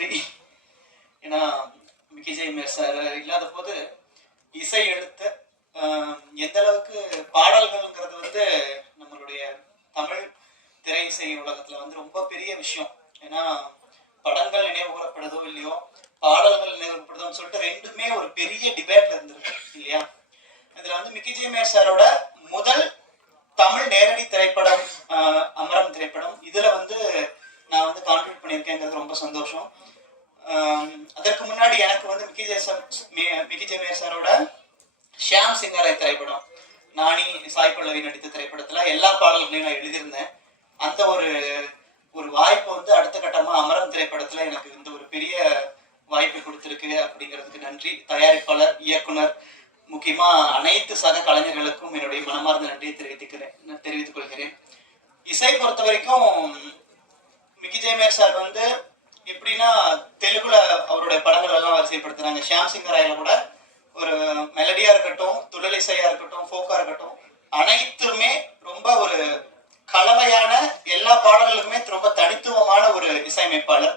நன்றி. ஏன்னா விஜய் மேர் சார் இல்லாத போது இசை எழுத்து எந்த அளவுக்கு பாடல்கள்ங்கிறது வந்து நம்மளுடைய தமிழ் திரை இசை உலகத்துல வந்து ரொம்ப பெரிய விஷயம். ஏன்னா படங்கள் நினைவு கூறப்படுதோ இல்லையோ, பாடல்கள் நினைவு கூறப்படுதோன்னு சொல்லிட்டு ரெண்டுமே ஒரு பெரிய டிபேட்ல இருந்திருக்கு இல்லையா. இதுல வந்து விஜய் மேர் சாரோட முதல் தமிழ் நேரடி திரைப்படம் அமரம் திரைப்படம், இதுல வந்து நான் வந்து கான்ட்ரிபியூட் பண்ணியிருக்கேங்கிறது ரொம்ப சந்தோஷம். அதற்கு முன்னாடி எனக்கு வந்து விஜய் மேர் சாரோட ஷியாம் சிங்கராய் திரைப்படம், நானி சாய் பல்லவி நடித்த திரைப்படத்துல எல்லா பாடல்களையும் நான் எழுதியிருந்தேன். அந்த ஒரு வாய்ப்பு வந்து அடுத்த கட்டமா அமரம் திரைப்படத்துல எனக்கு இந்த ஒரு பெரிய வாய்ப்பு கொடுத்திருக்கு. அப்படிங்கிறதுக்கு நன்றி. தயாரிப்பாளர், இயக்குனர், முக்கியமா அனைத்து சக கலைஞர்களுக்கும் என்னுடைய மனமார்ந்த நன்றியை தெரிவித்துக் கொள்கிறேன். இசை பொறுத்த வரைக்கும் விஜய் மேர் சார் வந்து எப்படின்னா தெலுங்குல அவருடைய படங்கள் எல்லாம் வரிசைப்படுத்துறாங்க. ஷியாம் சிங்கராயில கூட ஒரு மெலடியா இருக்கட்டும், துள்ளல் இசையா இருக்கட்டும், ஃபோக்கா இருக்கட்டும், அனைத்துமே ரொம்ப ஒரு கலவையான, எல்லா பாடல்களுக்குமே ரொம்ப தனித்துவமான ஒரு இசையமைப்பாளர்.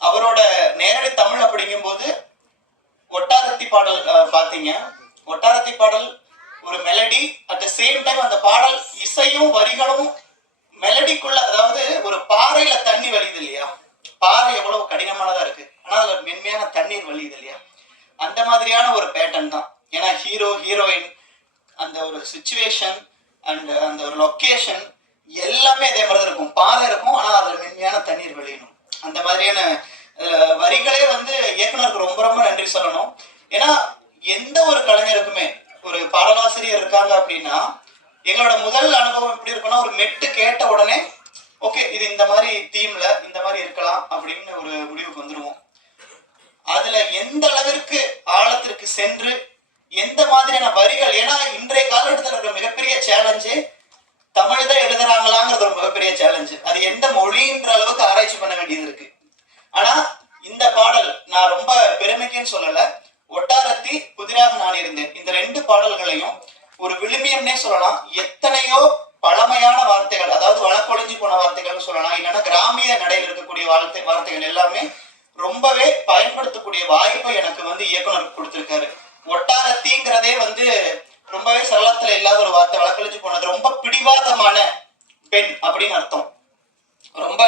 அவரோட நேரடி தமிழ் அப்படிங்கும் போது ஒட்டாரத்தி பாடல் பாத்தீங்க. ஒட்டாரத்தி பாடல் ஒரு melody, at the same time அந்த பாடல் இசையும் வரிகளும் மெலடிக்குள்ள, அதாவது ஒரு பாறையில தண்ணி வலியுது இல்லையா, பாறை எவ்வளவு கடினமானதா இருக்கு, ஆனா அதுல மென்மையான தண்ணீர் வலியுது இல்லையா, அந்த மாதிரியான ஒரு பேட்டர்ன் தான். ஏன்னா ஹீரோ ஹீரோயின், அந்த ஒரு சிச்சுவேஷன் அண்ட் அந்த ஒரு லொக்கேஷன் எல்லாமே அதே மாதிரி இருக்கும். பாறை இருக்கும், ஆனா அதுல மென்மையான தண்ணீர் வலியணும். அந்த மாதிரியான வரிகளே வந்து இயக்குனருக்கு ரொம்ப ரொம்ப நன்றி சொல்லணும். ஏன்னா எந்த ஒரு கலைஞருக்குமே ஒரு பாடலாசிரியர் இருக்காங்க அப்படின்னா, எங்களோட முதல் அனுபவம் எப்படி இருக்குன்னா, ஒரு மெட்டு கேட்ட உடனே ஓகே இது இந்த மாதிரி தீம்ல இந்த மாதிரி இருக்கலாம் அப்படின்னு ஒரு முடிவுக்கு வந்துருவோம். அதுல எந்த அளவிற்கு ஆழத்திற்கு சென்று எந்த மாதிரியான வரிகள், ஏன்னா இன்றைய காலகட்டத்தில் இருக்கிற மிகப்பெரிய சேலஞ்சு தமிழ் தான் எழுதுறாங்களாங்கிறது ஒரு மிகப்பெரிய சேலஞ்சு. அது எந்த மொழின்ற அளவுக்கு ஆராய்ச்சி பண்ண வேண்டியது இருக்கு. ஆனா இந்த பாடல் நான் ரொம்ப பெருமைக்குன்னு சொல்லல, ஒட்டாரத்தி புதிராக நான் இருந்தேன், இந்த ரெண்டு பாடல்களையும் ஒரு விழுமியம்னே சொல்லலாம். எத்தனையோ பழமையான வார்த்தைகள், அதாவது வழக்கொழிஞ்சு போன வார்த்தைகள் சொல்லலாம், இல்லைன்னா கிராமிய நடையில் இருக்கக்கூடிய வார்த்தைகள் எல்லாமே ரொம்பவே பயன்படுத்தக்கூடிய வாய்ப்பை எனக்கு வந்து இயக்குனர் கொடுத்திருக்காரு. ஒட்டாரத்திங்கிறதே வந்து ரொம்பவே சரளத்துல இல்லாத ஒரு வார்த்தை, வழக்கொழிஞ்சு போனது, ரொம்ப பிடிவாதமான பெண் அப்படின்னு அர்த்தம். ரொம்ப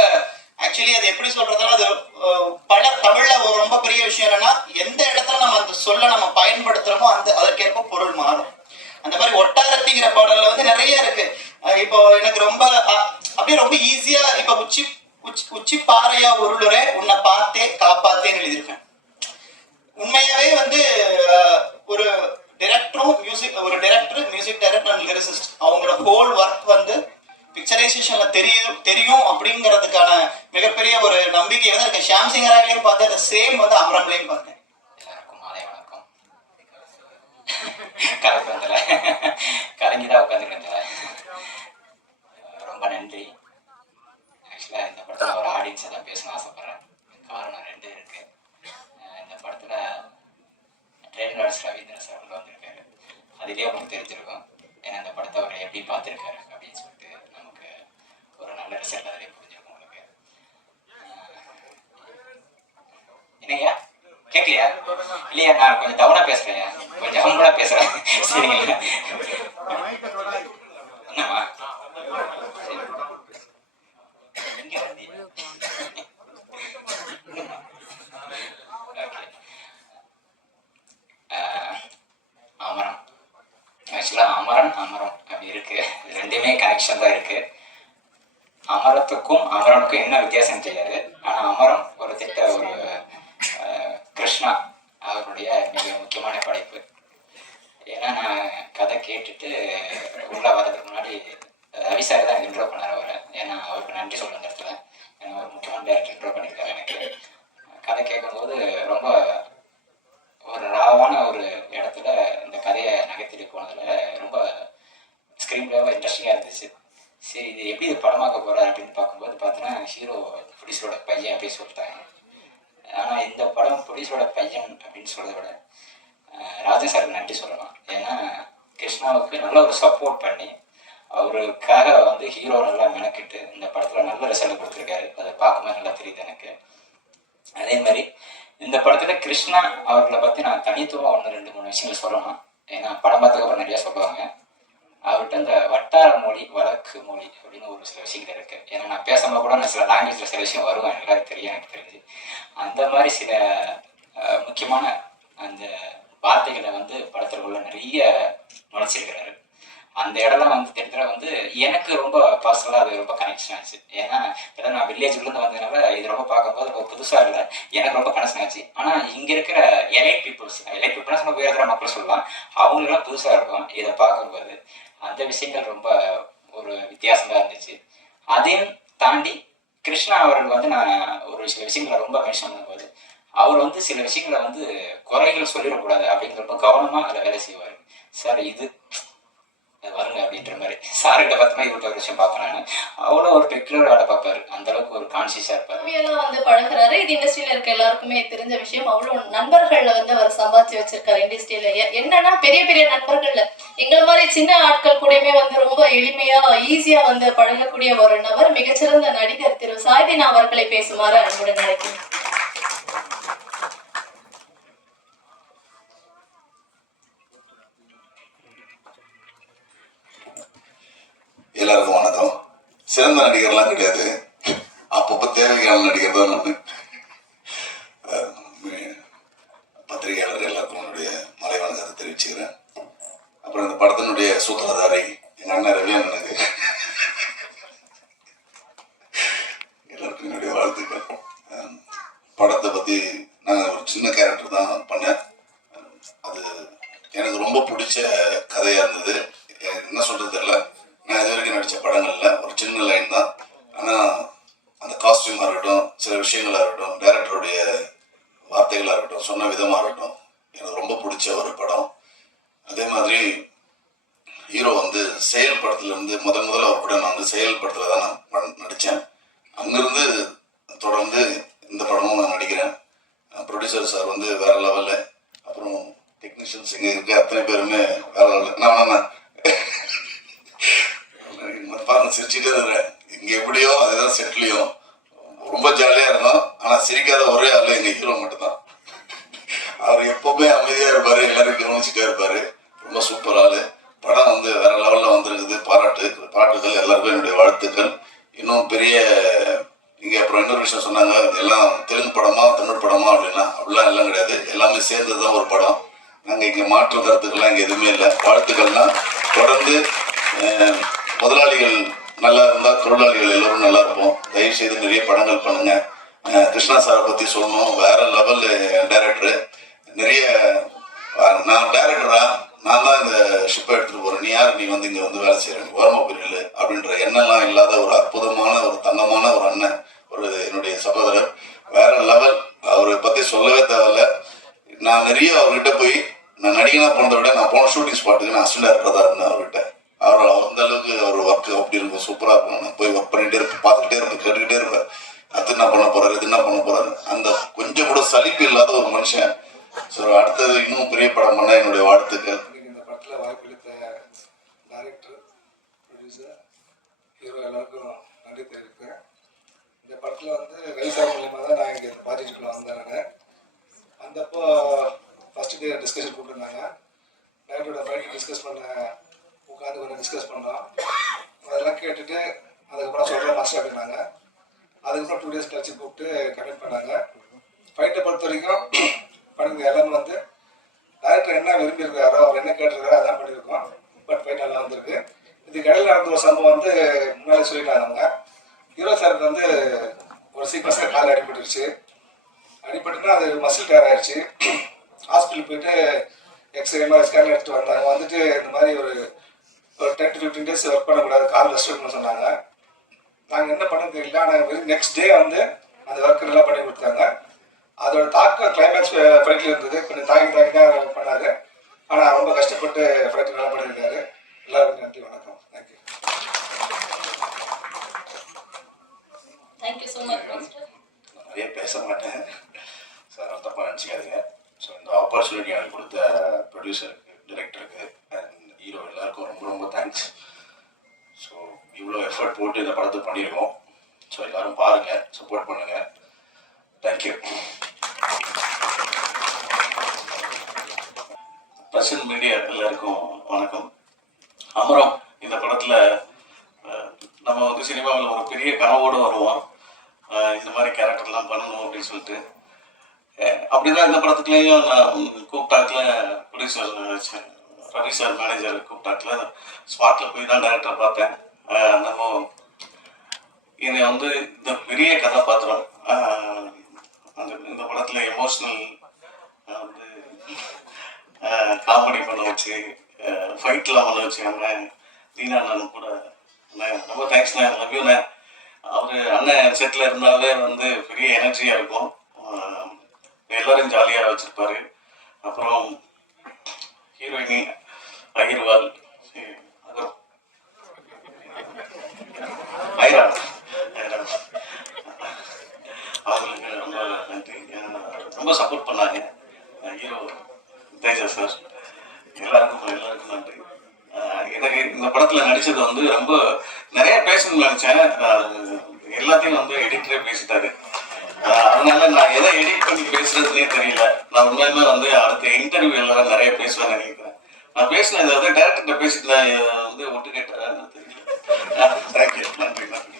ஆக்சுவலி அது எப்படி சொல்றதுன்னா, அது பல தமிழ்ல ஒரு ரொம்ப பெரிய விஷயம் என்னன்னா, எந்த இடத்துல நம்ம அந்த சொல்ல நம்ம பயன்படுத்துறோமோ அதற்கேற்ப பொருள் மாறும். அந்த மாதிரி ஒட்டாரத்திங்கிற பாடல்ல வந்து நிறைய இருக்கு. இப்போ எனக்கு ரொம்ப அப்படியே ரொம்ப ஈஸியா, இப்ப உச்சி பாறையா உருளுறே உன்னை பார்த்தே காப்பாத்தேன்னு எழுதியிருக்கேன். உண்மையாவே வந்து ஒரு director, music director and lyricist, அவங்களோட ஹோல் ஒர்க் வந்து பிக்சரைசேஷன்ல தெரியும் அப்படிங்கிறதுக்கான மிகப்பெரிய ஒரு நம்பிக்கை வந்து எனக்கு ஷியாம் சிங்கராயிலையும் பார்த்தேன், அந்த சேம் வந்து அமரம்லையும் பார்த்தேன். எல்லாருக்கும் மாலை வணக்கம். கலக்கு வந்தல கலங்கிதான் உட்காந்துருக்கேன். ரொம்ப நன்றி. ஆக்சுவலா இந்த படத்துல ஒரு ஆடியன்ஸ் எல்லாம் பேசணும்னு ஆசைப்படுறேன். காரணம் ரெண்டு இருக்கு. இந்த படத்துல ட்ரெயின் ராட்ஸ் ரவீந்திரன் சார் உள்ள வந்திருக்காரு. அதுலேயே உங்களுக்கு தெரிஞ்சிருக்கும். ஏன்னா இந்த படத்தை அவர் எப்படி பார்த்துருக்காரு அப்படின்னு சொல்லிட்டு நமக்கு ஒரு நல்ல ரிசல்ட் அதிலே புரிஞ்சிருக்கும் உங்களுக்கு. என்னையா கேட்கலையா? இல்லையா, நான் கொஞ்சம் டவுனா பேசுறேன், கொஞ்சம் ஹம்பளா பேசுறேன். சரிங்களா? என்னம்மா இங்க வந்து அமரம், ஆக்சுவலா அமரம் அப்படி இருக்கு, ரெண்டுமே கனெக்ஷன் தான் இருக்கு. அமரத்துக்கும் அமரனுக்கும் என்ன வித்தியாசம் தெரியாது. ஆனா அமரம் ஒரு கிருஷ்ணா அவருடைய மிக முக்கியமான படைப்பு. ஏன்னா நான் கதை கேட்டுட்டு உள்ள வர்றதுக்கு முன்னாடி ரவி சார் தான் இன்ட்ரோ பண்ணார் அவரை. ஏன்னா அவருக்கு நன்றி சொல்ல அந்த இடத்துல, ஏன்னா ஒரு முக்கியமான டேரக்டர் இன்ட்ரோ பண்ணியிருக்காரு. எனக்கு கதை கேட்கும்போது ரொம்ப ஒரு ராவான ஒரு இடத்துல இந்த கதையை நகைத்திட்டு போனதுல ரொம்ப ஸ்க்ரீன் பிளேவாக இன்ட்ரெஸ்டிங்காக இருந்துச்சு. சரி இது எப்படி இது படமாக்க போகிறார் அப்படின்னு பார்க்கும்போது பார்த்தீங்கன்னா ஹீரோ ப்ரொடியூசரோட பையன் அப்படின்னு சொல்லிட்டாங்க. ஆனால் இந்த படம் ப்ரொடியூசரோட பையன் அப்படின்னு சொல்றதை விட ராஜா சாருக்கு நன்றி சொல்லலாம். ஏன்னா கிருஷ்ணாவுக்கு நல்ல ஒரு சப்போர்ட் பண்ணி அவருக்காக வந்து ஹீரோ நல்லா மெனக்கிட்டு இந்த படத்தில் நல்ல ரிசல்ட் கொடுத்துருக்காரு. அதை பார்க்கும்போது நல்லா தெரியுது எனக்கு. அதே மாதிரி இந்த படத்தில் கிருஷ்ணா அவர்களை பற்றி நான் தனித்துவம் 1-2-3 விஷயங்கள் சொல்லணும். ஏன்னா படம் பார்த்ததுக்கப்புறம் நிறையா சொல்லுவாங்க. அவர்கிட்ட இந்த வட்டார மொழி, வழக்கு மொழி அப்படின்னு ஒரு சில விஷயங்கள் இருக்குது. ஏன்னா நான் பேசும்போது கூட நான் சில லாங்குவேஜில் சில விஷயம் வருவேன், எல்லாருக்கும் தெரியும், எனக்கு தெரிஞ்சு. அந்த மாதிரி சில முக்கியமான அந்த வார்த்தைகளை வந்து படத்திற்குள்ள நிறைய நுழைச்சிருக்கிறாரு. அந்த இடம்லாம் வந்து தெரிஞ்ச எனக்கு ரொம்ப பர்சனலாக அது ரொம்ப கனெக்ஷன் ஆச்சு. ஏன்னா இதெல்லாம் நான் வில்லேஜ்லேருந்து வந்ததுனால இது ரொம்ப பார்க்கும்போது ரொம்ப புதுசாக இல்லை, எனக்கு ரொம்ப கனெக்ஷன் ஆச்சு. ஆனால் இங்கே இருக்கிற எலைட் பீப்புள்ஸ் நம்ம வேறு மக்கள் சொல்லலாம், அவங்களுக்குலாம் புதுசாக இருக்கும். இதை பார்க்கும்போது அந்த விஷயங்கள் ரொம்ப ஒரு வித்தியாசமாக இருந்துச்சு. அதையும் தாண்டி கிருஷ்ணா அவர்கள் வந்து நான் ஒரு சில விஷயங்களை ரொம்ப மென்ஷன் பண்ணும்போது அவர் வந்து சில விஷயங்களை வந்து குறைகள் சொல்லிடக்கூடாது அப்படிங்கிற ரொம்ப கவனமாக அதில் வேலை செய்வார். சார் இது வருங்க அப்படின்ற மாதிரி சார்கிட்ட பார்த்தோம்னா இவர்கிட்ட ஒரு விஷயம் பார்ப்பேன் நான். அவ்வளோ ஒரு பெக்குலர் வேலை பார்ப்பாரு, அந்த அளவுக்கு ஒரு கான்சியஸாக இருப்பார். உண்மையெல்லாம் வந்து பழகுறாரு. இது இண்டஸ்ட்ரியில இருக்க எல்லாருக்குமே தெரிஞ்ச விஷயம். அவ்வளோ நண்பர்கள்ல வந்து அவர் சம்பாதிச்சு வச்சிருக்காரு இண்டஸ்ட்ரியில. என்னன்னா பெரிய பெரிய நண்பர்கள்ல எங்களை மாதிரி சின்ன ஆட்கள் கூடயுமே வந்து ரொம்ப எளிமையா ஈஸியா வந்து பழகக்கூடிய ஒரு நபர், மிகச்சிறந்த நடிகர் திரு சாய்தீன் அவர்களை பேசுமாறு அன்புடன் அழைக்கிறேன். எல்லாருக்கும் வணக்கம். சிறந்த நடிகர்லாம் கிடையாது, அப்பப்போ தேவையான நடிகர் தான் நான். பத்திரிகையாளர் எல்லாருக்கும் என்னுடைய மலை வணக்கத்தை தெரிவிச்சுக்கிறேன். அப்புறம் இந்த படத்தினுடைய சூத்திரதாரி எங்கள் அண்ணன் ரவி அண்ணனுக்கு எல்லாருக்கும் என்னுடைய வாழ்த்துக்கள். படத்தை பற்றி நான் ஒரு சின்ன கேரக்டர் தான் பண்ணேன். அது எனக்கு ரொம்ப பிடிச்ச கதையாக இருந்தது. என்ன சொல்கிறது தெரியல, நான் இது வரைக்கும் நடித்த படங்களில் ஒரு சின்ன லைன் தான். ஆனால் அந்த காஸ்டியூமாக இருக்கட்டும், சில விஷயங்களாக இருக்கட்டும், டைரக்டருடைய வார்த்தைகளாக இருக்கட்டும், சொன்ன விதமாக இருக்கட்டும், எனக்கு ரொம்ப பிடிச்ச ஒரு படம். அதே மாதிரி ஹீரோ வந்து செயல் படத்துலேருந்து முதல்ல அவர் கூட நான் வந்து செயல் படத்தில் தான் நான் நடித்தேன். அங்கேருந்து தொடர்ந்து இந்த படமும் நான் நடிக்கிறேன். ப்ரொடியூசர் சார் வந்து வேறு லெவலில், அப்புறம் டெக்னீஷியன்ஸ் இங்கே இருக்க அத்தனை பேருமே வேறு லெவலில். நான் பாருங்க சிரிச்சுட்டே இருக்கிறேன். இங்கே எப்படியோ அதுதான் செட்லையும் ரொம்ப ஜாலியாக இருந்தோம். ஆனால் சிரிக்காத ஒரே ஆள் எங்கள் ஹீரோ மட்டும்தான். அவர் எப்பவுமே அமைதியாக இருப்பார், எல்லாரும் கவனிச்சுட்டே இருப்பார். ரொம்ப சூப்பர் ஆள். படம் வந்து வேற லெவலில் வந்திருக்குது. பாராட்டுகள் எல்லாருக்கும் என்னுடைய வாழ்த்துக்கள். இன்னும் பெரிய இங்கே அப்புறம் இன்னொரு விஷயம் சொன்னாங்க, எல்லாம் தெலுங்கு படமா தமிழ் படமா அப்படின்னா, அப்படிலாம் எல்லாம் கிடையாது, எல்லாமே சேர்ந்தது தான் ஒரு படம். நாங்கள் இங்கே மாற்று கருத்துக்கள்லாம் இங்கே எதுவுமே இல்லை. வாழ்த்துக்கள்லாம் தொடர்ந்து முதலாளிகள் நல்லா இருந்தால் தொழிலாளிகள் எல்லோரும் நல்லா இருப்போம். தயவு செய்து நிறைய படங்கள் பண்ணுங்க. கிருஷ்ணா சாரை பற்றி சொல்லணும், வேற லெவல் டைரக்டரு. நிறைய நான் டைரக்டரா, நான் தான் இந்த ஷிப்பை எடுத்துகிட்டு போகிறேன், நீ யார், நீ வந்து இங்கே வந்து வேலை செய்கிறேன், ஓரமாக போயிடல அப்படின்ற எண்ணெல்லாம் இல்லாத ஒரு அற்புதமான ஒரு தங்கமான ஒரு அண்ணன், ஒரு என்னுடைய சகோதரர், வேற லெவல். அவரை பற்றி சொல்லவே தேவையில்ல. நான் நிறைய அவர்கிட்ட போய், நான் நடிகனாக போனதை விட நான் போன ஷூட்டிங் ஸ்பாட்டுக்கு நான் அசிஸ்டன்ட் டைரக்டராக தான் இருந்தேன் அவர்கிட்ட. அவர் அந்த அளவுக்கு அவர் ஒர்க் அப்படி இருக்கும், சூப்பராக இருக்கும். நான் போய் ஒர்க் பண்ணிகிட்டே இருப்பேன், பார்த்துக்கிட்டே இருப்பேன், கேட்டுக்கிட்டே இருப்பேன். அது என்ன பண்ண போறாரு, இது என்ன பண்ண போறாரு, அந்த கொஞ்சம் கூட சலிப்பு இல்லாத ஒரு மனுஷன். ஸோ அடுத்தது இன்னும் பெரிய படம் பண்ண என்னுடைய வாழ்த்துக்கள். இந்த படத்தில் வாய்ப்பளித்த டைரக்டர், ப்ரொடியூசர், ஹீரோ எல்லாருக்கும் நன்றி தெரிவிப்பேன். இந்த படத்தில் வந்து ரவிசார் மூலியமாக தான் நான் இங்கே ப்ராஜெக்டுக்குள்ள வந்தேன். வந்தப்போ ஃபஸ்ட்டு டே டிஸ்கஷன் கூப்பிட்டுருந்தாங்க. டைரக்டரோட ஃபைட் டிஸ்கஸ் பண்ண உட்காந்து கொஞ்சம் டிஸ்கஸ் பண்ணோம். அதெல்லாம் கேட்டுட்டு அதுக்கப்புறம் சொல்கிற மாஸ்டர் அப்படின்னாங்க. அதுக்கப்புறம் 2 days கழிச்சு கூப்பிட்டு கனெக்ட் பண்ணாங்க. ஃபைட்டை பொறுத்த வரைக்கும் பண்ணுறது எல்லாமே வந்து டைரக்டர் என்ன விரும்பியிருக்காரோ, அவர் என்ன கேட்டிருக்காரோ அதான் பண்ணியிருக்கோம். பட் ஃபைட் நல்லா வந்திருக்கு. இதுக்கு இடையில நடந்த ஒரு சம்பவம் வந்து முன்னாடி சொல்லிட்டாங்க அவங்க. ஹீரோ சாருக்கு வந்து ஒரு சீக்வன்ஸில் கால் அடிபட்டுருச்சு. அடிபட்டுன்னா அது மசில் டேர் ஆயிடுச்சு. ஹாஸ்பிட்டல் போயிட்டு எக்ஸ்ரே மாதிரி ஸ்கேன் எடுத்துகிட்டு வந்தாங்க. வந்துட்டு இந்த மாதிரி ஒரு 10 to 15 days ஒர்க் பண்ணக்கூடாது, கால் ரெஸ்ட் எடுக்கணும்னு சொன்னாங்க. நாங்கள் என்ன பண்ண தெரியல. ஆனால் நெக்ஸ்ட் டே வந்து அந்த ஒர்க் நல்லா பண்ணி கொடுத்தாங்க. அதோட தாக்கம் கிளைமேக்ஸ் ஃபைட்டில் இருந்தது. கொஞ்சம் தாங்கி தான் பண்ணார். ஆனால் ரொம்ப கஷ்டப்பட்டு ஃபைட்டு நல்லா பண்ணியிருக்காரு. எல்லாருக்கும் நன்றி, வணக்கம். Thank you. Thank you so much master. நிறைய பேச மாட்டேன் சார், தப்பாக நினச்சிக்காதீங்க. ஸோ இந்த ஆப்பர்ச்சுனிட்டி எனக்கு கொடுத்த ப்ரொடியூசருக்கு, டைரக்டருக்கு அண்ட் ஹீரோ எல்லாருக்கும் ரொம்ப ரொம்ப தேங்க்ஸ். ஸோ இவ்வளோ எஃபர்ட் போட்டு இந்த படத்தை பண்ணியிருக்கோம். ஸோ எல்லோரும் பாருங்கள், சப்போர்ட் பண்ணுங்கள். தேங்க்யூ. எல்லாருக்கும் வணக்கம். அமரம் இந்த படத்துல நம்ம வந்து சினிமாவில் ஒரு பெரிய கனவோடு வருவோம். இந்த மாதிரி கேரக்டர்லாம் பண்ணணும் அப்படின்னு சொல்லிட்டு அப்படிதான் இந்த படத்துக்குள்ளேயும் நான் கூப்பிட்டாக்குல ப்ரொடியூசர் ரவி சார் மேனேஜர் கூப்பிட்டாக்குல ஸ்பாட்டில் போய் தான் டைரக்டர் பார்த்தேன். நம்ம என்னை வந்து இந்த பெரிய கதாபாத்திரம் அந்த இந்த படத்தில் எமோஷ்னல் வந்து காமெடி பண்ண வச்சு ஃபைட்லாம் பண்ண வச்சு அண்ணன் தீனா அண்ணன் கூட ரொம்ப தேங்க்ஸ்ண்ணே, லவ்யூண்ணே. அவர் அண்ணன் செட்டில் இருந்தாலே வந்து பெரிய எனர்ஜியாக இருக்கும், எல்லாரும் ஜாலியாக வச்சுருப்பாரு. அப்புறம் ஹீரோயினி அகிர்வால் ஐரா அவங்களுக்கு ரொம்ப நன்றி, ரொம்ப சப்போர்ட் பண்ணாங்க. ஹீரோ தேஜா சார் எல்லாருக்கும் நன்றி. எனக்கு இந்த படத்துல நடிச்சது வந்து ரொம்ப நிறைய பேசணும்னு நினைச்சேன், எல்லாத்தையும் வந்து எடிட்டரே பேசிட்டாரு. அதனால நான் எதை எடிட் பண்ணி பேசுறதுன்னே தெரியல. நான் உண்மையுமே வந்து அடுத்த இன்டர்வியூ எல்லாம் நிறைய பேசுவேன்னு நினைக்கிறேன். நான் பேசினது வந்து டேரக்டர்கிட்ட பேசிட்டு நான் வந்து ஒட்டு கேட்டேன்னு தெரியல. தேங்க்யூ, நன்றி நன்றி.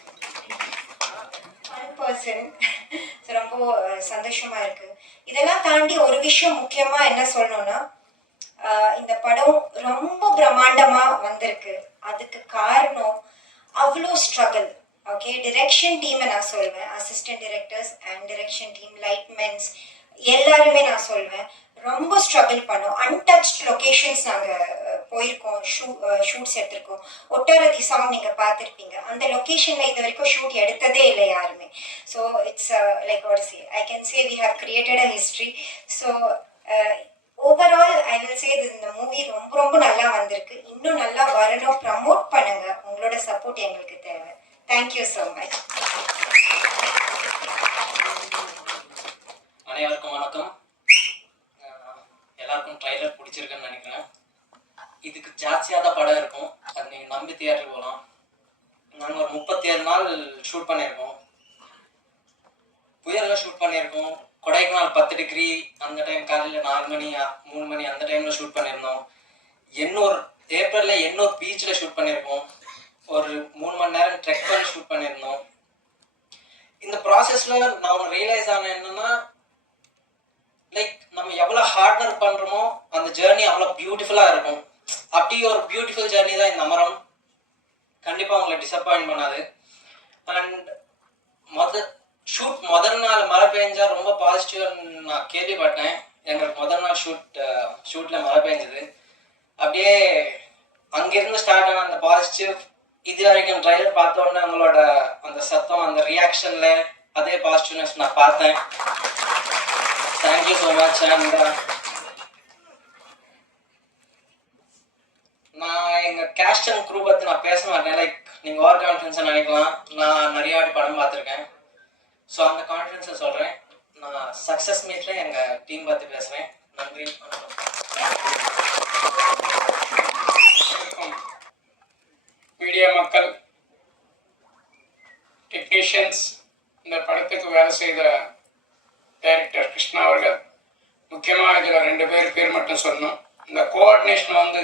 ரொம்ப சந்தோஷமா இருக்கு. இதெல்லாம் தாண்டி ஒரு விஷயம் முக்கியமா என்ன சொல்லணும்னா, இந்த படம் ரொம்ப பிரம்மாண்டமா வந்திருக்கு. அதுக்கு காரணம் அவ்வளோ ஸ்ட்ரகிள். ஓகே, டிரெக்ஷன் டீமை நான் சொல்வேன், assistant directors and direction team, lightmens எல்லாருமே நான் சொல்வேன் ரொம்ப ஸ்ட்ரகிள் பண்ணோம். அன்டச்ட் லொகேஷன்ஸ் நாங்கள் போயிருக்கோம், ஷூட்ஸ் எடுத்திருக்கோம். ஒட்டாரதி சாங் நீங்கள் பார்த்துருப்பீங்க, அந்த லொக்கேஷனில் இது வரைக்கும் ஷூட் எடுத்ததே இல்லை யாருமே. So it's like what say, I can say we have created a history. So overall I will say இந்த மூவி ரொம்ப ரொம்ப நல்லா வந்திருக்கு. இன்னும் நல்லா வரணும், ப்ரமோட் பண்ணுங்க. உங்களோட சப்போர்ட் எங்களுக்கு தேவை. Thank you so much. அனைவருக்கும் வணக்கம். எல்லாருக்கும் ட்ரைலர் பிடிச்சிருக்குன்னு நினைக்கிறேன். இதுக்கு ஜாஸ்தியாக தான் படம் இருக்கும், அது நீங்கள் நம்பி தியேட்டருக்கு போகலாம். நாங்கள் ஒரு 37 நாள் ஷூட் பண்ணியிருக்கோம். புயலில் ஷூட் பண்ணியிருக்கோம். கொடைக்கானல் 10 டிகிரி அந்த டைம், காலையில் 4 மணி 3 மணி அந்த டைமில் ஷூட் பண்ணியிருந்தோம். ஏப்ரலில் எண்ணூர் பீச்சில் ஷூட் பண்ணியிருக்கோம். ஒரு 3 மணி நேரம் ட்ரெக் பண்ணி ஷூட் பண்ணியிருந்தோம். இந்த ப்ராசஸில் நான் ஒன்று ரியலைஸ் ஆன என்னன்னா, லைக் நம்ம எவ்வளோ ஹார்ட் ஒர்க் பண்ணுறோமோ அந்த ஜேர்னி அவ்வளோ பியூட்டிஃபுல்லாக இருக்கும். அப்படி ஒரு பியூட்டிஃபுல் ஜேர்னி தான் இந்த அமரம். கண்டிப்பாக உங்களை டிசப்பாயின்ட் பண்ணாது. அண்ட் முதல் நாள் மழை பெஞ்சா ரொம்ப பாசிட்டிவ்னு நான் கேள்விப்பட்டேன். எங்களுக்கு முதல் நாள் ஷூட்டில் மழை பெஞ்சது. அப்படியே அங்கேருந்து ஸ்டார்ட் ஆன அந்த பாசிட்டிவ் இது வரைக்கும் ட்ரைலர் பார்த்த உடனே அவங்களோட அந்த சத்தம், அந்த ரியாக்ஷனில் அதே பாசிட்டிவ்னஸ் நான் பார்த்தேன். Thank you so much. அண்ட் நான் எங்கள் கேஸ்ட் அண்ட் க்ரூ பற்றி நான் பேச மாட்டேன். லைக் நீங்கள் ஓவர் கான்ஃபிடன்ஸாக நினைக்கலாம், நான் நிறைய வாட்டி படம் பார்த்துருக்கேன். ஸோ அந்த கான்ஃபிடன்ஸை சொல்கிறேன். நான் சக்ஸஸ் மீட்டில் எங்கள் டீம் பற்றி பேசுகிறேன். நன்றி, வணக்கம். மீடியா மக்கள், டெக்னீஷியன்ஸ், இந்த படத்துக்கு வேலை செய்த டைரக்டர் கிருஷ்ணா அவர்கள், முக்கியமாக இதில் 2 பேர் மட்டும் சொல்லணும். இந்த கோஆர்டினேஷன் வந்து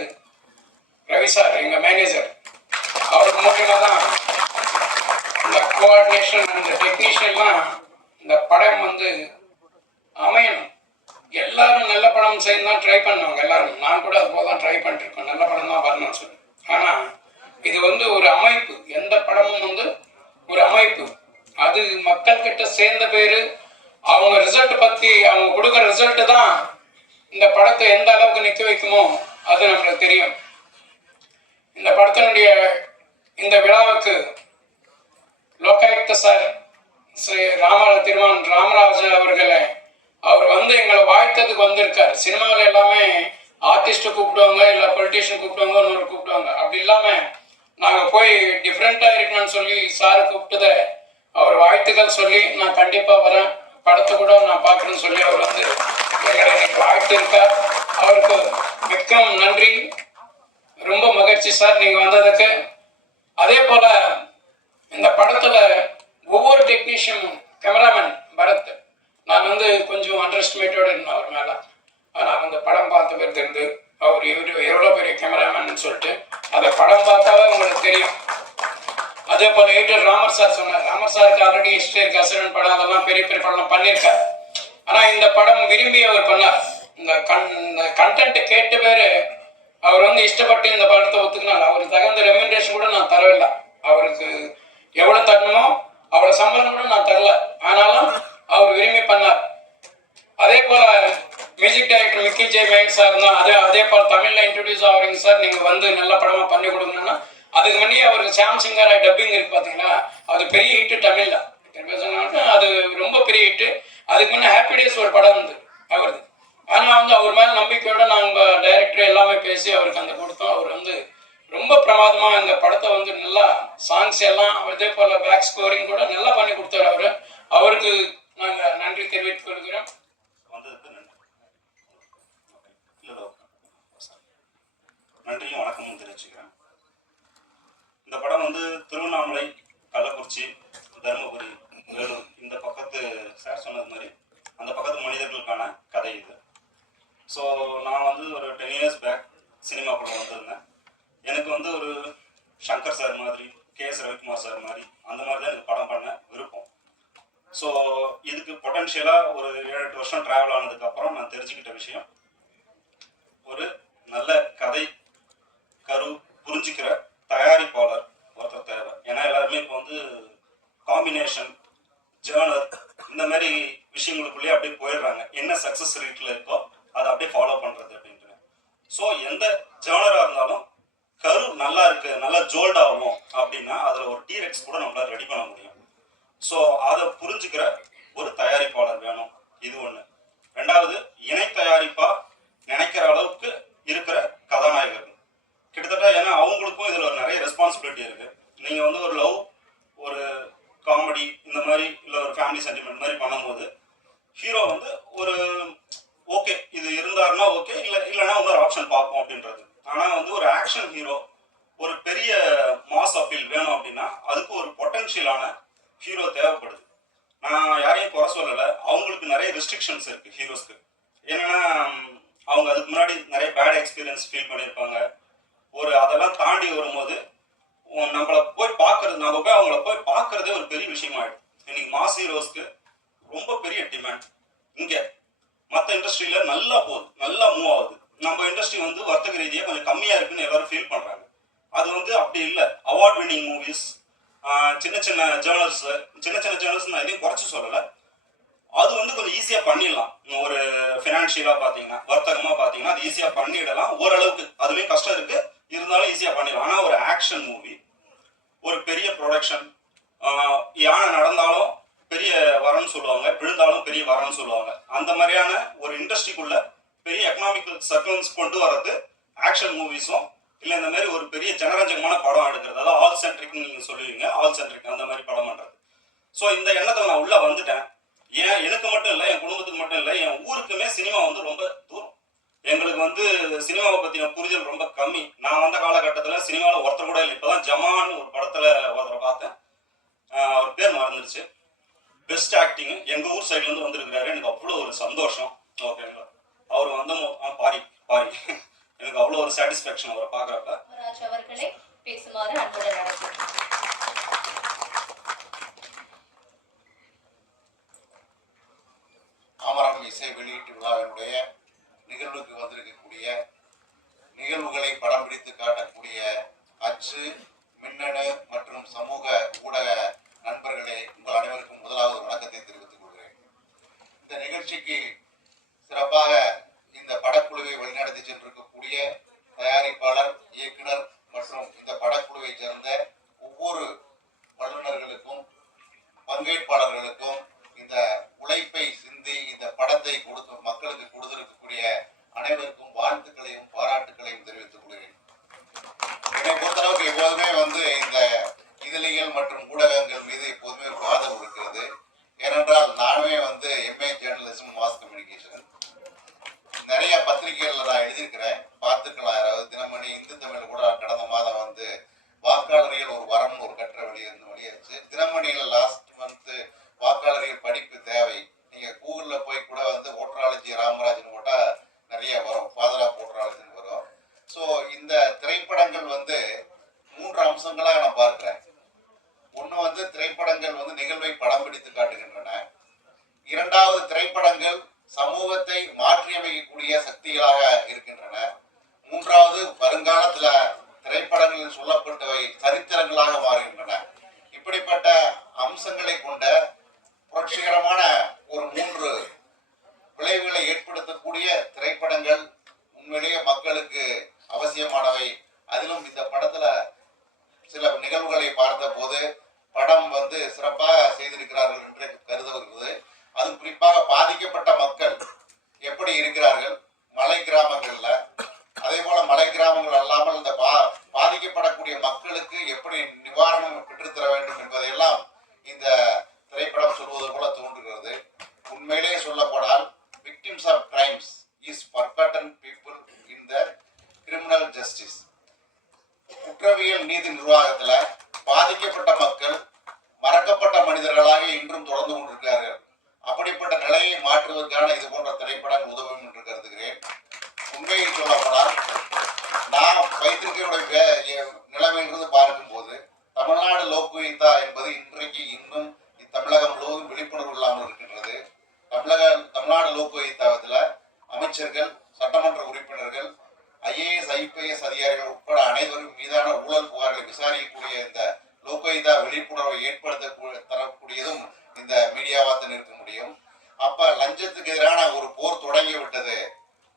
ரவி சார், எங்கள் மேனேஜர், அவருக்கு மூலியமாக தான் இந்த கோஆர்டினேஷன், இந்த டெக்னீஷியன்லாம் இந்த படம் வந்து அமையணும். எல்லாரும் நல்ல படம் செய்யணும் தான் ட்ரை பண்ணுவாங்க எல்லாரும். நான் கூட அதுபோல் தான் ட்ரை பண்ணிட்டுருக்கோம், நல்ல படம் தான் வரணும்னு சொல்லி. ஆனால் இது வந்து ஒரு அமைப்பு, எந்த படமும் வந்து ஒரு அமைப்பு. அது மக்கள்கிட்ட சேர்ந்த பேர், அவங்க ரிசல்ட் பற்றி அவங்க கொடுக்குற ரிசல்ட்டு தான் இந்த படத்தை எந்த அளவுக்கு நிற்க வைக்குமோ அது நமக்கு தெரியும். இந்த படத்தினுடைய இந்த விழாவுக்கு லோகாயுக்த சார் ஸ்ரீ திருமான் ராமராஜன் அவர்களை, அவர் வந்து எங்களை வாழ்த்ததுக்கு வந்திருக்கார். சினிமாவில் எல்லாமே ஆர்டிஸ்ட்டை கூப்பிடுவாங்க, இல்லை பொலிட்டீஷியன் கூப்பிடுவாங்க, இன்னொரு கூப்பிடுவாங்க. அப்படி இல்லாமல் நாங்கள் போய் டிஃப்ரெண்ட்டாக இருக்கணும்னு சொல்லி சாரை கூப்பிட்டதை அவர் வாழ்த்துக்கள் சொல்லி, நான் கண்டிப்பாக வரேன், படத்தை கூட நான் பார்க்குறேன்னு சொல்லி அவர் வந்து எங்களை எனக்கு வாழ்த்து இருக்கார். அவருக்கு மிக்கம் நன்றி, ரொம்ப மகிழ்ச்சி சார் நீங்கள் வந்ததுக்கு. அதே போல் இந்த படத்தில் ஒவ்வொரு டெக்னீஷியனும், கேமராமேன் பரத், நான் வந்து கொஞ்சம் அண்டர் எஸ்டிமேட்டோடு இருந்தேன் அவர் மேலே. ஆனால் அந்த படம் பார்த்த பேர் தெரிந்து அவர் எவ்வளோ பெரிய கேமராமேன் சொல்லிட்டு அதை படம் பார்த்தாவே உங்களுக்கு தெரியும். அதே போல் எடிட்டர் ராமர் சார் சொன்னார். ராமர் சாருக்கு ஆல்ரெடி ஹிஸ்டரி இருக்கு, அசுரன் படம் அதெல்லாம் பெரிய பெரிய படம் பண்ணியிருக்காரு. ஆனால் இந்த படம் விரும்பி அவர் பண்ணார். இந்த கண்டென்ட் கேட்ட பேர் அவர் வந்து இஷ்டப்பட்டு இந்த படத்தை ஒத்துக்கினார். அவருக்கு தகுந்த ரெம்யூனரேஷன் கூட நான் தரவில்லை. அவருக்கு எவ்வளோ தரணுமோ அவ்வளோ சம்பளம் கூட நான் தரல. ஆனாலும் அவர் விரும்பி பண்ணார். அதே போல் music director Mickey J Meyer sir தான் அதே போல் தமிழில் இன்ட்ரடியூஸ் ஆகிறீங்க சார், நீங்கள் வந்து நல்ல படமாக பண்ணி கொடுக்கணும்னா அதுக்கு முன்னே அவருக்கு சாம் சிங்கர் டப்பிங் இருக்கு பார்த்தீங்கன்னா, அது பெரிய ஹிட்டு தமிழில். அது ரொம்ப பெரிய ஹிட்டு. அதுக்கு முன்னே ஹாப்பி டேஸ் ஒரு படம் வந்து அவருக்கு. ஆனால் வந்து அவர் மேலே நம்பிக்கையோட நாங்கள் டைரக்டர் எல்லாமே பேசி அவருக்கு அந்த கொடுத்தோம். அவர் வந்து ரொம்ப பிரமாதமாக இந்த படத்தை வந்து நல்லா சாங்ஸ் எல்லாம் அதே போல் பேக் ஸ்கோரிங் கூட நல்லா பண்ணி கொடுத்தாரு. அவருக்கு நாங்கள் நன்றி தெரிவித்துக் கொள்கிறோம். நன்றியும் வணக்கமும் தெரிவிச்சுக்கிறேன். இந்த படம் வந்து திருவண்ணாமலை, கள்ளக்குறிச்சி, தருமபுரி, வேலூர் இந்த பக்கத்து சார் சொன்னது மாதிரி அந்த பக்கத்து மனிதர்களுக்கான கதை இது. ஸோ நான் வந்து ஒரு 10 years பேக் சினிமா படம் வந்திருந்தேன். எனக்கு வந்து ஒரு சங்கர் சார் மாதிரி, KS ரவிக்குமார் சார் மாதிரி அந்த மாதிரி தான் எனக்கு படம் பண்ண விருப்பம். ஸோ இதுக்கு பொட்டன்ஷியலாக ஒரு 7-8 வருஷம் ட்ராவல் ஆனதுக்கப்புறம் நான் தெரிஞ்சுக்கிட்ட விஷயம், ஒரு நல்ல கதை கரு புரிஞ்சுக்கிற தயாரிப்பாளர் ஒருத்தர் தேவை. ஏன்னா எல்லாருமே இப்போ வந்து காம்பினேஷன், ஜேர்னர் இந்த மாதிரி விஷயங்களுக்குள்ளேயே அப்படியே போயிடுறாங்க. என்ன சக்ஸஸ் ரேட்டில் இருக்கோ அதை அப்படியே ஃபாலோ பண்ணுறது அப்படின்ட்டு. ஸோ எந்த ஜேர்னராக இருந்தாலும் கரு நல்லா இருக்கு, நல்லா ஜோல்ட் ஆகும் அப்படின்னா அதில் ஒரு டீரெக்ஸ் கூட நம்மளால் ரெடி பண்ண முடியும். ஸோ அதை புரிஞ்சுக்கிற ஒரு தயாரிப்பாளர் வேணும். இது ஒன்று. ரெண்டாவது, இணை தயாரிப்பா நினைக்கிற அளவுக்கு இருக்கிற கதாநாயகர்கள் கிட்டத்தட்ட. ஏன்னா அவங்களுக்கும் இதில் ஒரு நிறைய ரெஸ்பான்சிபிலிட்டி இருக்கு. நீங்கள் வந்து ஒரு லவ், ஒரு காமெடி இந்த மாதிரி இல்லை ஒரு ஃபேமிலி சென்டிமெண்ட் மாதிரி பண்ணும்போது ஹீரோ வந்து ஒரு ஓகே இது இருந்தாருன்னா ஓகே, இல்லைன்னா இன்னொரு ஆப்ஷன் பார்ப்போம் அப்படின்றது. ஆனால் வந்து ஒரு ஆக்ஷன் ஹீரோ, ஒரு பெரிய மாஸ் அப்பீல் வேணும் அப்படின்னா அதுக்கு ஒரு பொட்டன்ஷியலான ஹீரோ தேவைப்படுது. நான் யாரையும் குறை சொல்லலை, அவங்களுக்கு நிறைய ரெஸ்ட்ரிக்ஷன்ஸ் இருக்கு ஹீரோஸ்க்கு. என்னன்னா அவங்க அதுக்கு முன்னாடி நிறைய பேட் எக்ஸ்பீரியன்ஸ் ஃபீல் பண்ணியிருப்பாங்க. ஒரு அதெல்லாம் தாண்டி வரும்போது நம்மளை போய் பார்க்கறது, நம்ம போய் அவங்கள போய் பார்க்கறதே ஒரு பெரிய விஷயமாயிடும். இன்னைக்கு மாஸ் ஹீரோஸ்க்கு ரொம்ப பெரிய டிமாண்ட். இங்கே மற்ற இண்டஸ்ட்ரியில நல்லா போகுது, நல்லா மூவ் ஆகுது. நம்ம இண்டஸ்ட்ரி வந்து வர்த்தக ரீதியாக கொஞ்சம் கம்மியாக இருக்குன்னு எல்லாரும் ஃபீல் பண்ணுறாங்க. அது வந்து அப்படி இல்லை. அவார்ட் வின்னிங் மூவிஸ், சின்ன சின்ன ஜேர்னல்ஸ் நான் எதையும் குறைச்சி சொல்லலை. அது வந்து கொஞ்சம் ஈஸியாக பண்ணிடலாம். ஒரு ஃபினான்ஷியலாக பார்த்தீங்கன்னா, வர்த்தகமாக பார்த்தீங்கன்னா அது ஈஸியாக பண்ணிடலாம் ஓரளவுக்கு. அதுலேயும் கஷ்டம் இருக்கு, இருந்தாலும் ஈஸியாக பண்ணிடலாம். ஆனால் ஒரு ஆக்ஷன் மூவி, ஒரு பெரிய ப்ரொடக்ஷன், யானை நடந்தாலும் பெரிய வரன்னு சொல்லுவாங்க, விழுந்தாலும் பெரிய வரன்னு சொல்லுவாங்க. அந்த மாதிரியான ஒரு இண்டஸ்ட்ரிக்குள்ள பெரிய எக்கனாமிக்கல் சர்க்கிள்ஸ் கொண்டு வர்றது ஆக்ஷன் மூவிஸும் இல்லை இந்த மாதிரி ஒரு பெரிய ஜனரஞ்சகமான படம் எடுக்கிறது. அதாவது ஆல் சென்ட்ரிக் நீங்கள் சொல்லுவீங்க, ஆல் சென்ட்ரிக் அந்த மாதிரி படம் பண்ணுறது. ஸோ இந்த எண்ணத்தில் நான் உள்ளே வந்துட்டேன். ஏன் எனக்கு மட்டும் இல்லை, என் குடும்பத்துக்கு மட்டும் இல்லை, என் ஊருக்குமே சினிமா வந்து ரொம்ப தூரம். எங்களுக்கு வந்து சினிமாவை பற்றின புரிதல் ரொம்ப கம்மி. நான் வந்த காலகட்டத்தில் சினிமாவில் ஒருத்தர் கூட இல்லை. இப்போ தான் ஜமான்னு ஒரு படத்தில் ஒருத்தரை பார்த்தேன், அவர் பேர் மறந்துடுச்சு. பெஸ்ட் ஆக்டிங் எங்கள் ஊர் சைட்லேருந்து வந்திருக்கிறாரு. எனக்கு அவ்வளோ ஒரு சந்தோஷம். ஓகேங்களா, அவர் வந்த பாரி எனக்கு அவ்வளோ ஒரு சாட்டிஸ்ஃபேக்ஷன் அவரை பார்க்குறப்ப. அவர்களை பேசுமாறு அன்புடன் அழைக்கிறேன். ஆமரம் இசை வெளியீட்டு விழாவினுடைய நிகழ்வுக்கு வந்திருக்கக்கூடிய, நிகழ்வுகளை படம் பிடித்து காட்டக்கூடிய அச்சு, மின்னணு மற்றும் சமூக ஊடக நண்பர்களே, உங்கள் அனைவருக்கும் முதலாவது வணக்கத்தை தெரிவித்துக் கொள்கிறேன். இந்த நிகழ்ச்சிக்கு சிறப்பாக இந்த படக்குழுவை வழிநடத்தி சென்றிருக்கக்கூடிய தயாரிப்பாளர், இயக்குனர் மற்றும் இந்த படக்குழுவை சேர்ந்த ஒவ்வொரு வல்லுநர்களுக்கும் பங்கேற்பாளர்களுக்கும் இந்த உழைப்பை சிந்தி இந்த படத்தை மக்களுக்கு கொடுத்திருக்கக்கூடிய அனைவருக்கும் வாழ்த்துக்களையும் பாராட்டுகளையும் தெரிவித்துக் கொள்கிறேன். என்னை பொறுத்தளவுக்கு எப்போதுமே வந்து இந்த இதழிகள் மற்றும் ஊடகங்கள் மீது எப்போதுமே ஒரு ஆதரவு இருக்கிறது. ஏனென்றால் நானுமே வந்து MA ஜேர்னலிசம், மாஸ் கம்யூனிகேஷன், நிறைய பத்திரிகைகள்ல நான் எழுதியிருக்கிறேன், பார்த்துக்கலாம். யாராவது தினமணி, இந்து தமிழ் கூட கடந்த மாதம் வந்து வாக்காளர்கள் ஒரு வரம்னு ஒரு கட்டுரை இரண்டாவது, திரைப்படங்கள் சமூகத்தை மாற்றியமைக்கக்கூடிய சக்திகளாக இருக்கின்றன. மூன்றாவது, வருங்காலத்துல திரைப்படங்களில் சொல்லப்பட்டவை சரித்திரங்களாக மாறுகின்றன. இப்படிப்பட்ட அம்சங்களை கொண்ட புரட்சிகரமான ஒரு 3 விளைவுகளை ஏற்படுத்தக்கூடிய திரைப்படங்கள் உண்மையிலேயே மக்களுக்கு அவசியமானவை. அதிலும் இந்த படத்துல சில நிகழ்வுகளை பார்த்த போது படம் சிறப்பாக செய்திருக்கிறார்கள் என்று கருதுகிறது. அது குறிப்பாக பாதிக்கப்பட்ட மக்கள் எப்படி இருக்கிறார்கள் மலை கிராமங்கள்ல, அதே போல மலை கிராமங்கள் அல்லாமல் இந்த பாதிக்கப்படக்கூடிய மக்களுக்கு எப்படி நிவாரணம் பெற்றுத்தர வேண்டும் என்பதையெல்லாம் இந்த திரைப்படம் சொல்வது போல தோன்றுகிறது. உண்மையிலேயே சொல்லப்போனால் victims of crimes is forgotten people in the criminal justice. குற்றவியல் நீதி நிர்வாகத்துல பாதிக்கப்பட்ட மக்கள் மறக்கப்பட்ட மனிதர்களாக இன்றும் தொடர்ந்து கொண்டிருக்கிறார்கள். அப்படிப்பட்ட நிலையை மாற்றுவதற்கான இது போன்ற திரைப்படங்கள் உதவும் என்று கருதுகிறேன். உண்மையில் சொல்லப்போனால் நான் வைத்திருக்கிற நிலைமையிலிருந்து பார்க்கும்போது தமிழ்நாடு லோக்குயித்தா என்பது இன்றைக்கு இன்னும் தமிழகம் முழுவதும் விழிப்புணர்வு இல்லாமல் இருக்கின்றது. தமிழ்நாடு லோக்குயித்தாவத்தில் அமைச்சர்கள், சட்டமன்ற உறுப்பினர்கள், IAS IPS அதிகாரிகள் உட்பட அனைவரும் மீதான ஊழல் புகார்களை விசாரிக்கக்கூடிய இந்த லோக்குயித்தா விழிப்புணர்வை ஏற்படுத்த தரக்கூடியதும் இந்த மீடியாவாத்தான் இருக்க முடியும். அப்ப லஞ்சத்துக்கு எதிரான ஒரு போர் தொடங்கி விட்டது.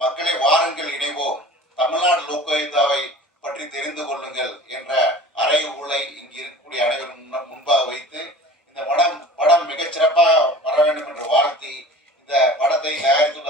மக்களை வாருங்கள் இணைவோம், தமிழ்நாடு லோக்குயித்தாவை பற்றி தெரிந்து கொள்ளுங்கள் என்ற அறைகூலை இங்கு இருக்கக்கூடிய அனைவரும் முன்பாக வைத்து இந்த படம் மிகச் சிறப்பாக வர வேண்டும் என்று வாழ்த்தி இந்த படத்தை தயாரித்துள்ள